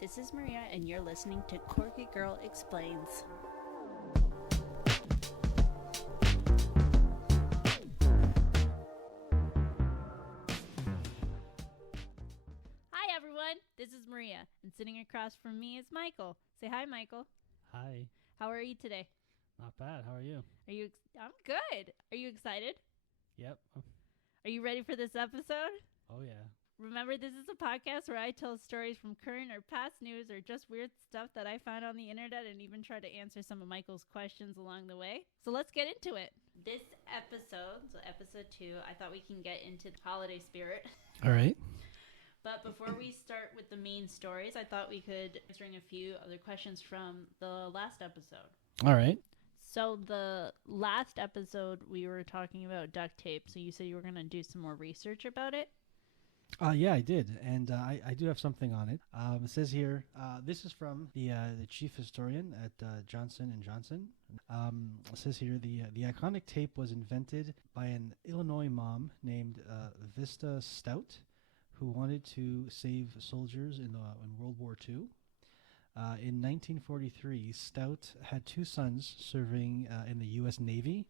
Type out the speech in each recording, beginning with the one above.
This is Maria, and you're listening to Corky Girl Explains. Hi, everyone. This is Maria, and sitting across from me is Michael. Say hi, Michael. Hi. How are you today? Not bad. How are you? I'm good. Are you excited? Yep. Are you ready for this episode? Oh, yeah. Remember, this is a podcast where I tell stories from current or past news or just weird stuff that I found on the internet and even try to answer some of Michael's questions along the way. So let's get into it. This episode, so episode 2, I thought we can get into the holiday spirit. All right. But before we start with the main stories, I thought we could answering a few other questions from the last episode. All right. So the last episode we were talking about duct tape. So you said you were going to do some more research about it. Yeah, I did, and I do have something on it. It says here, this is from the chief historian at Johnson and Johnson. It says here the iconic tape was invented by an Illinois mom named Vista Stout, who wanted to save soldiers in World War II. In 1943, Stout had 2 sons serving in the U.S. Navy.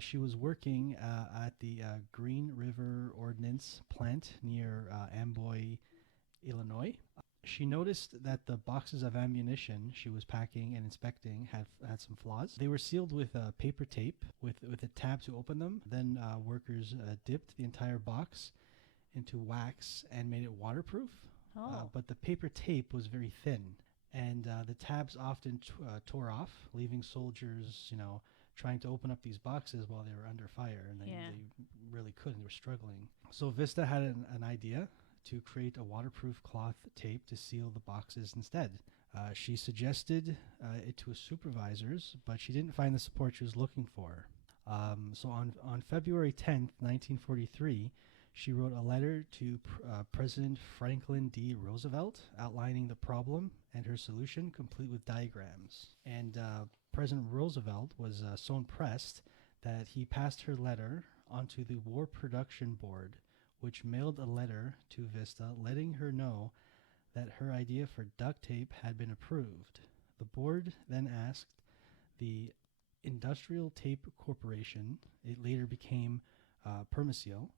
She was working at the Green River Ordnance Plant near Amboy, Illinois. She noticed that the boxes of ammunition she was packing and inspecting had some flaws. They were sealed with paper tape with a tab to open them. Then workers dipped the entire box into wax and made it waterproof. But the paper tape was very thin, and the tabs often tore off, leaving soldiers, trying to open up these boxes while they were under fire, and they really couldn't. They were struggling. So Vista had an idea to create a waterproof cloth tape to seal the boxes instead. She suggested it to her supervisors, but she didn't find the support she was looking for. So on February 10th, 1943, she wrote a letter to President Franklin D. Roosevelt outlining the problem and her solution, complete with diagrams. And President Roosevelt was so impressed that he passed her letter onto the War Production Board, which mailed a letter to Vista letting her know that her idea for duct tape had been approved. The board then asked the Industrial Tape Corporation, it later became Permaseal,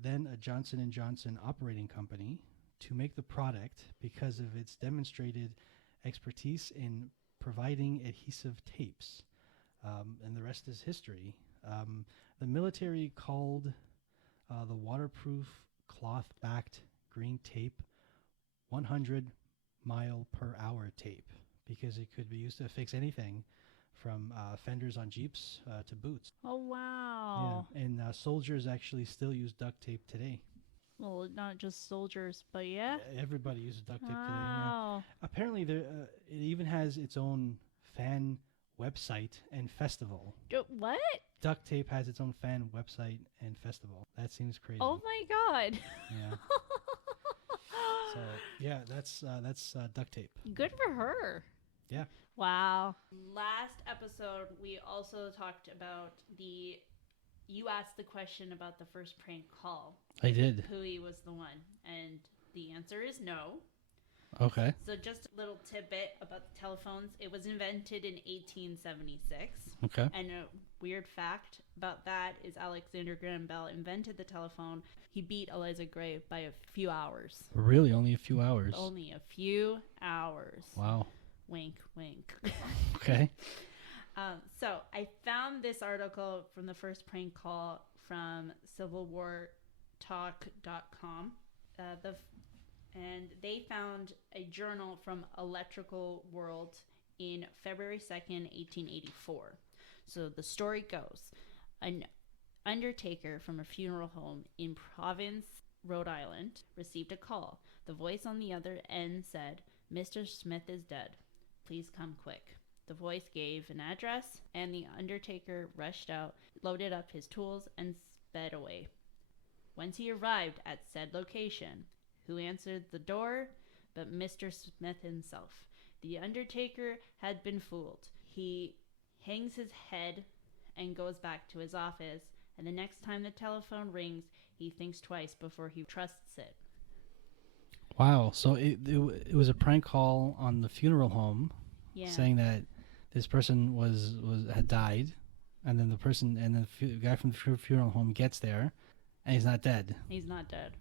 then a Johnson & Johnson operating company, to make the product because of its demonstrated expertise in providing adhesive tapes. And the rest is history. The military called the waterproof cloth-backed green tape 100-mile-per-hour tape because it could be used to fix anything from fenders on Jeeps to boots. Oh, wow. Yeah, and soldiers actually still use duct tape today. Well, not just soldiers, but yeah. Everybody uses duct tape today. Wow. Yeah. Apparently, it even has its own fan website and festival. What? Duct tape has its own fan website and festival. That seems crazy. Oh my God. Yeah. So yeah, that's duct tape. Good for her. Yeah. Wow. Last episode, we also talked about you asked the question about the first prank call. I did. Pooey was the one. And the answer is no. Okay. So just a little tidbit about the telephones. It was invented in 1876. Okay. And a weird fact about that is Alexander Graham Bell invented the telephone. He beat Eliza Gray by a few hours. Really? Only a few hours? Only a few hours. Wow. Wink, wink. Okay. So I found this article from the first prank call from civilwartalk.com. And they found a journal from Electrical World in February 2nd, 1884. So the story goes, an undertaker from a funeral home in Providence, Rhode Island, received a call. The voice on the other end said, "Mr. Smith is dead. Please come quick." The voice gave an address, and the undertaker rushed out, loaded up his tools, and sped away. Once he arrived at said location, who answered the door but Mr. Smith himself? The undertaker had been fooled. He hangs his head and goes back to his office, and the next time the telephone rings, he thinks twice before he trusts it. Wow. So it was a prank call on the funeral home, Yeah. saying that this person had died, and then the guy from the funeral home gets there, and he's not dead. He's not dead.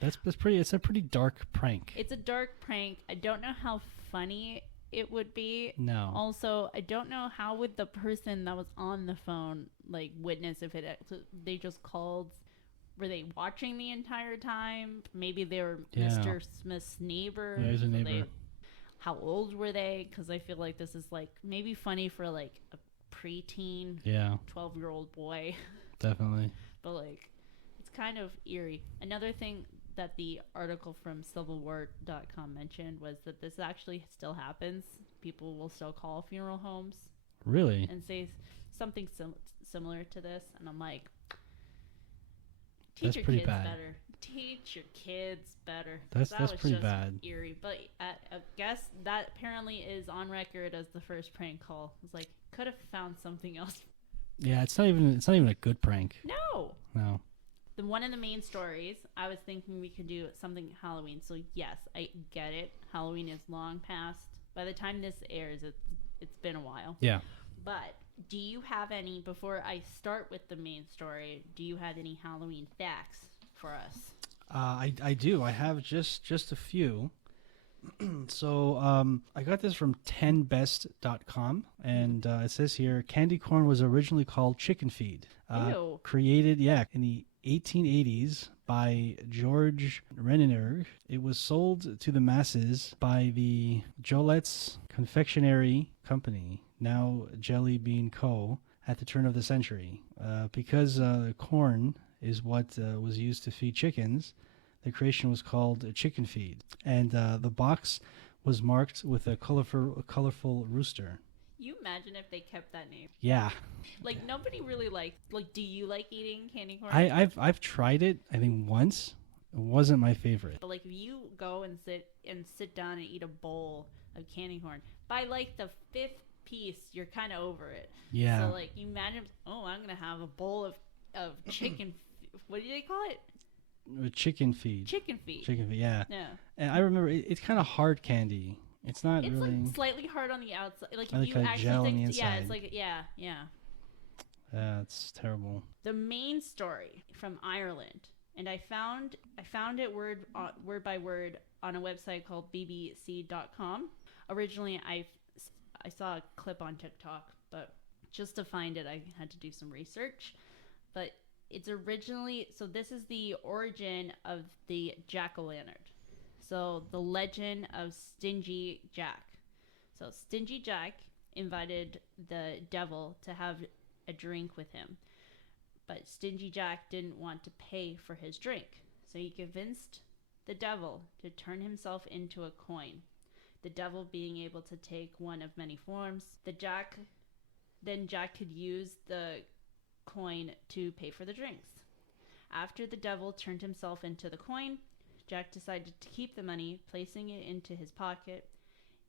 That's pretty. It's a pretty dark prank. It's a dark prank. I don't know how funny it would be. No. Also, I don't know how would the person that was on the phone like witness if they just called. Were they watching the entire time? Maybe they were Mr. Smith's neighbor. Yeah, he's a neighbor. How old were they? Because I feel like this is like maybe funny for like a preteen, 12-year-old boy. Definitely. But like, it's kind of eerie. Another thing that the article from civilwar.com mentioned was that this actually still happens. People will still call funeral homes. Really? And say something similar to this. And I'm like, teach your kids better. Teach your kids better. That's pretty bad. Eerie. But I guess that apparently is on record as the first prank call. It's like, could have found something else. Yeah, it's not even a good prank. No. The one of the main stories, I was thinking we could do something Halloween. So yes, I get it. Halloween is long past. By the time this airs, it's been a while. Yeah. But do you have any, before I start with the main story, do you have any Halloween facts for us? I do. I have just a few. So I got this from 10best.com, and it says here, candy corn was originally called chicken feed. Ew. Created, in the 1880s by George Renninger. It was sold to the masses by the Jolette's Confectionery Company, now Jelly Bean Co., at the turn of the century. Because corn is what was used to feed chickens, the creation was called a chicken feed. And the box was marked with a colorful rooster. You imagine if they kept that name? Yeah. Like, nobody really like, do you like eating candy corn? I've tried it, I think once. It wasn't my favorite. But like, if you go and sit down and eat a bowl of candy corn, by like the fifth piece, you're kind of over it. Yeah. So like, you imagine, I'm gonna have a bowl of chicken. What do they call it? Chicken feed. Chicken feed. Chicken feed. Yeah. Yeah. And I remember it's kind of hard candy. It's not it's really. It's like slightly hard on the outside. Like if like you a actually gel think, on the inside. yeah, it's like yeah. Yeah, it's terrible. The main story from Ireland, and I found it word by word on a website called bbc.com. Originally, I saw a clip on TikTok, but just to find it, I had to do some research. But it's originally, so this is the origin of the jack-o'-lantern. So the legend of Stingy Jack. So Stingy Jack invited the devil to have a drink with him. But Stingy Jack didn't want to pay for his drink. So he convinced the devil to turn himself into a coin. The devil being able to take one of many forms. Jack could use the coin to pay for the drinks. After the devil turned himself into the coin, Jack decided to keep the money, placing it into his pocket.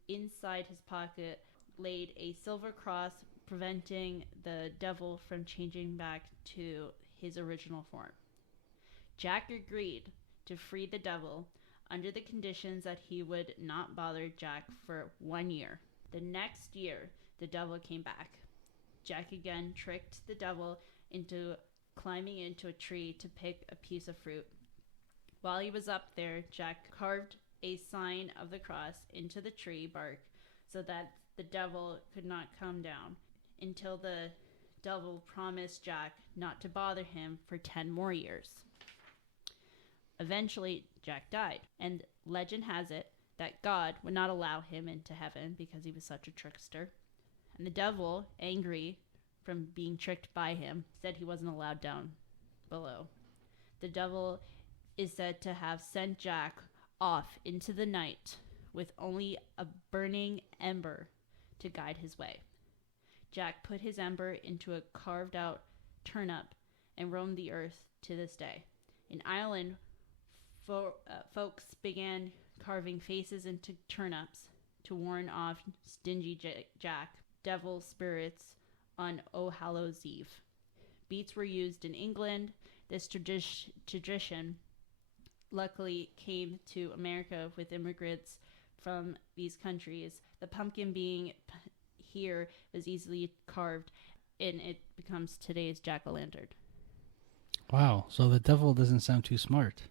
Inside his pocket laid a silver cross, preventing the devil from changing back to his original form. Jack agreed to free the devil under the conditions that he would not bother Jack for 1 year. The next year, the devil came back. Jack again tricked the devil into climbing into a tree to pick a piece of fruit. While he was up there, Jack carved a sign of the cross into the tree bark so that the devil could not come down, until the devil promised Jack not to bother him for 10 more years. Eventually, Jack died, and legend has it that God would not allow him into heaven because he was such a trickster. And the devil, angry from being tricked by him, said he wasn't allowed down below. The devil is said to have sent Jack off into the night with only a burning ember to guide his way. Jack put his ember into a carved out turnip and roamed the earth to this day. In Ireland, folks began carving faces into turnips to warn off Stingy Jack, devil spirits, on All Hallows Eve. Beets were used in England. This tradition luckily came to America with immigrants from these countries. The pumpkin being here is easily carved, and it becomes today's jack-o'-lantern. Wow. So the devil doesn't sound too smart.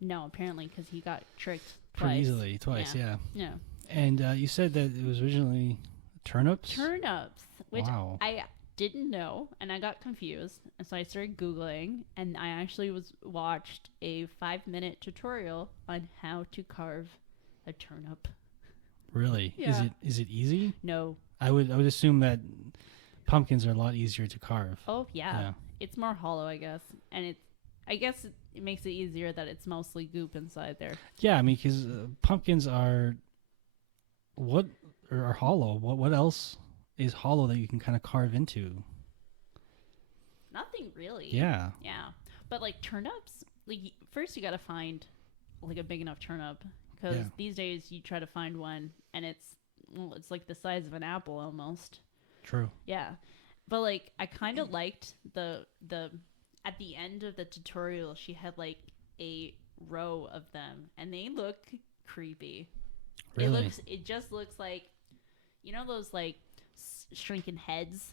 No, apparently, because he got tricked Pretty easily, twice, yeah. Yeah. And you said that it was originally turnips? Turnips, which Wow. I didn't know, and I got confused, and so I started Googling, and I actually watched a 5-minute tutorial on how to carve a turnip. Really? Yeah. Is it easy? No. I would assume that pumpkins are a lot easier to carve. Oh, yeah. It's more hollow, I guess, and I guess it makes it easier that it's mostly goop inside there. Yeah, I mean, because pumpkins are hollow. What else is hollow that you can kind of carve into? Nothing really. Yeah. Yeah. But like turnips, like first you got to find like a big enough turnip, because these days you try to find one and it's like the size of an apple almost. True. Yeah. But like I kind of liked the at the end of the tutorial she had like a row of them and they look creepy. Really? It just looks like, you know, those like shrunken heads.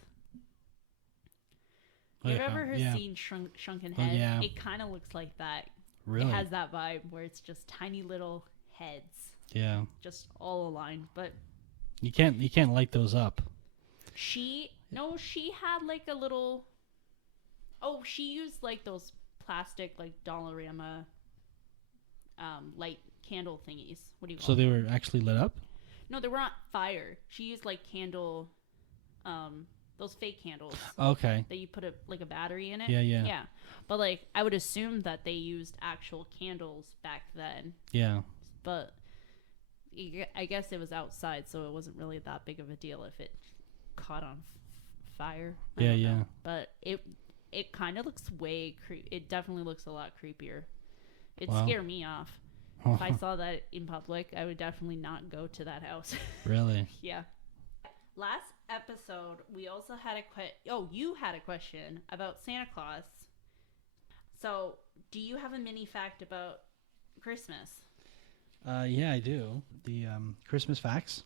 You've ever seen shrunken heads? Yeah. It kind of looks like that. Really? It has that vibe where it's just tiny little heads. Yeah. Just all aligned, but you can't light those up. She had like a little. Oh, she used like those plastic like Dollarama light candle thingies. What do you call So them? they were actually lit up? No, they were not fire. She used like candle, those fake candles. Okay. That you put a battery in it. Yeah. But like I would assume that they used actual candles back then. Yeah. But I guess it was outside, so it wasn't really that big of a deal if it caught on fire. I don't know. But it kind of looks it definitely looks a lot creepier. It'd scare me off. If I saw that in public, I would definitely not go to that house. Really? Yeah. Last episode, we also had you had a question about Santa Claus. So, do you have a mini fact about Christmas? Yeah, I do. The Christmas facts.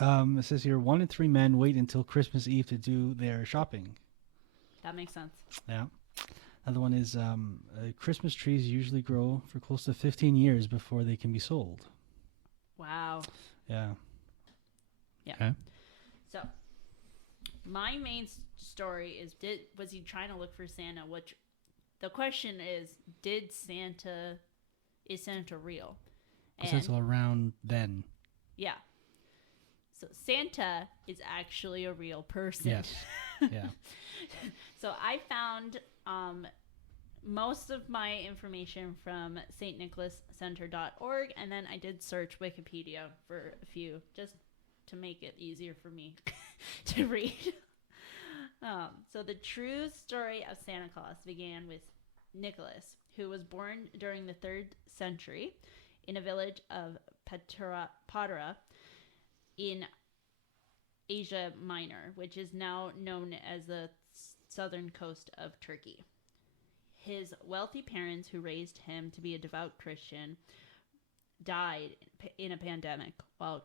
It says here, 1 in 3 men wait until Christmas Eve to do their shopping. That makes sense. Yeah. Another one is Christmas trees usually grow for close to 15 years before they can be sold. Wow. Yeah. Yeah. Okay. So, my main story is, was he trying to look for Santa? Which, the question is Santa real? Was Santa around then? Yeah. So Santa is actually a real person. Yes. Yeah. So I found most of my information from stnicholascenter.org, and then I did search Wikipedia for a few just to make it easier for me to read. So the true story of Santa Claus began with Nicholas, who was born during the 3rd century in a village of Patara in Asia Minor, which is now known as the southern coast of Turkey. His wealthy parents, who raised him to be a devout Christian, died in a pandemic while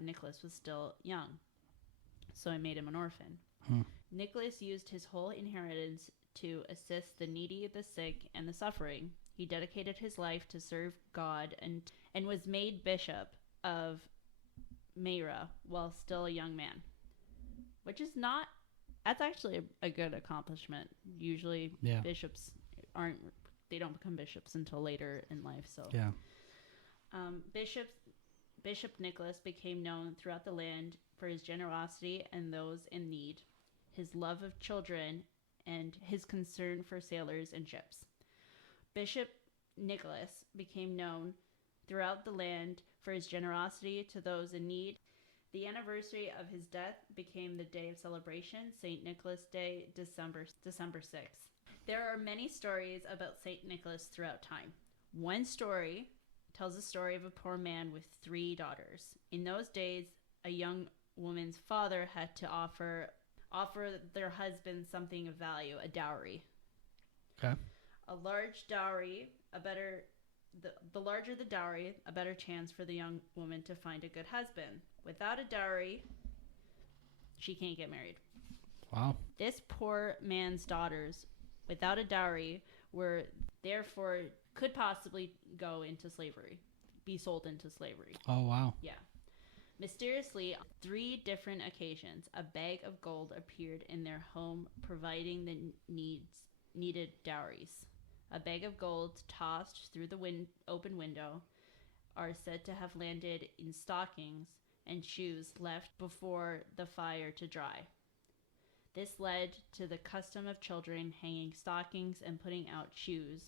Nicholas was still young. So it made him an orphan. Nicholas used his whole inheritance to assist the needy, the sick, and the suffering. He dedicated his life to serve God and was made bishop of Myra while still a young man, which is that's actually a good accomplishment. Usually bishops don't become bishops until later in life. So yeah. Bishop Nicholas became known throughout the land for his generosity and those in need, his love of children, and his concern for sailors and ships. Bishop Nicholas became known throughout the land for his generosity to those in need. The anniversary of his death became the day of celebration, St. Nicholas Day, December 6th. There are many stories about St. Nicholas throughout time. One story tells the story of a poor man with 3 daughters. In those days, a young woman's father had to offer their husband something of value, a dowry. Okay. A large dowry, a better The larger the dowry, a better chance for the young woman to find a good husband. Without a dowry, she can't get married. Wow. This poor man's daughters, without a dowry, were therefore could possibly go into slavery, be sold into slavery. Oh, wow. Yeah. Mysteriously, on 3 different occasions, a bag of gold appeared in their home, providing the needed dowries. A bag of gold tossed through the open window are said to have landed in stockings and shoes left before the fire to dry. This led to the custom of children hanging stockings and putting out shoes,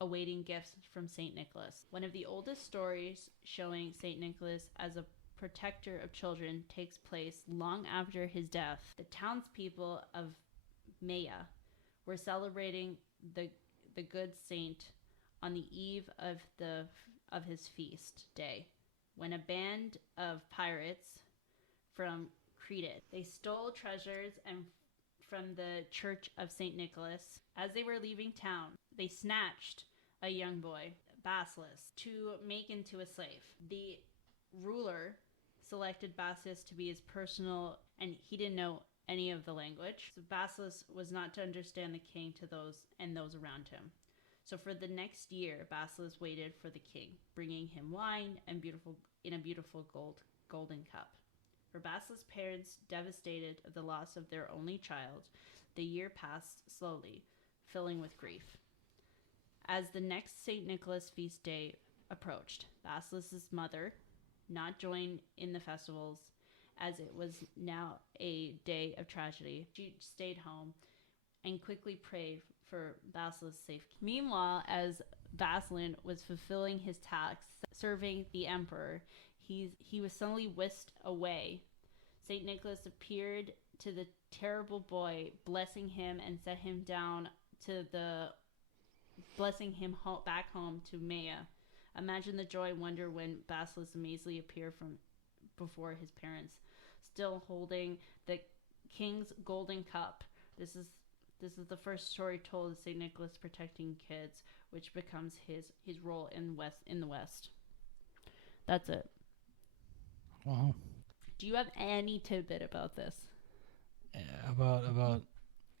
awaiting gifts from St. Nicholas. One of the oldest stories showing St. Nicholas as a protector of children takes place long after his death. The townspeople of Maya were celebrating the good saint on the eve of his feast day, when a band of pirates from Crete, they stole treasures and from the church of St. Nicholas. As they were leaving town, they snatched a young boy, Basilius, to make into a slave. The ruler selected Basilius to be his personal, and he didn't know any of the language. So Basilius was not to understand the king to those around him. So for the next year, Basilius waited for the king, bringing him wine and in a beautiful golden cup. For Basilius' parents, devastated of the loss of their only child, the year passed slowly, filling with grief. As the next St. Nicholas feast day approached, Basilius' mother not joined in the festivals, as it was now a day of tragedy. She stayed home and quickly prayed for Basilius' safety. Meanwhile, as Basilin was fulfilling his task, serving the emperor, he was suddenly whisked away. St. Nicholas appeared to the terrible boy, blessing him and set him down to back home to Maya. Imagine the joy and wonder when Basilius amazingly appeared from before his parents, still holding the king's golden cup. This is the first story told of St. Nicholas protecting kids, which becomes his role in the West. That's it. Wow. Do you have any tidbit about this? About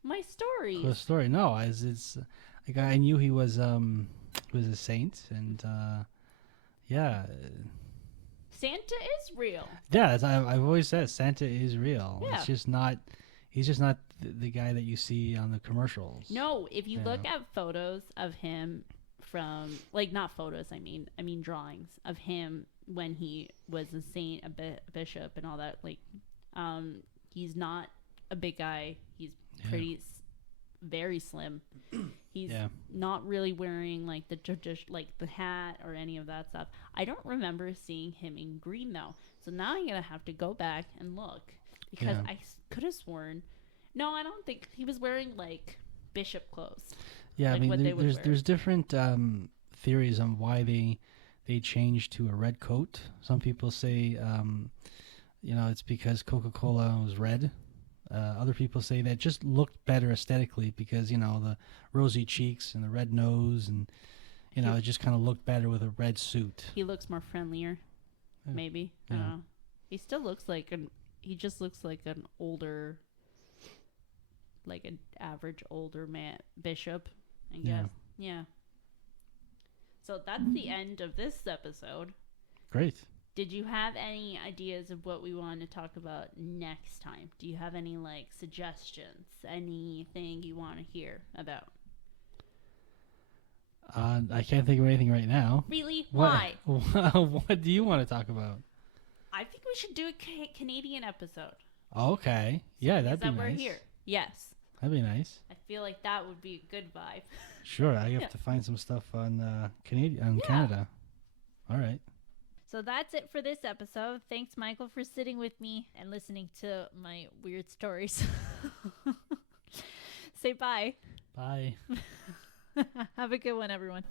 my story? The story? No, it's like I knew he was a saint, and yeah. Santa is real. Yeah, I've always said Santa is real. Yeah. It's just not. He's just not the guy that you see on the commercials. No, if you look at photos of him from, like, not photos, I mean drawings of him when he was a saint, a bishop, and all that. Like, he's not a big guy. He's pretty, very slim. He's not really wearing like the hat or any of that stuff. I don't remember seeing him in green though. So now I'm gonna have to go back and look because I could have sworn. No, I don't think he was wearing like bishop clothes. Yeah, like I mean, there's different theories on why they changed to a red coat. Some people say, it's because Coca-Cola was red. Other people say that just looked better aesthetically because, the rosy cheeks and the red nose and, it just kind of looked better with a red suit. He looks more friendlier, maybe. I don't know. He still looks like he just looks like an older, like an average older man, bishop, I guess. Yeah. So that's the end of this episode. Great. Did you have any ideas of what we want to talk about next time? Do you have any like suggestions? Anything you want to hear about? I can't think of anything right now. Really? Why? What do you want to talk about? I think we should do a Canadian episode. Okay. Yeah, that'd be nice. We're here. Yes. That'd be nice. I feel like that would be a good vibe. Sure. I have to find some stuff on Canada. All right. So that's it for this episode. Thanks, Michael, for sitting with me and listening to my weird stories. Say bye. Bye. Have a good one, everyone.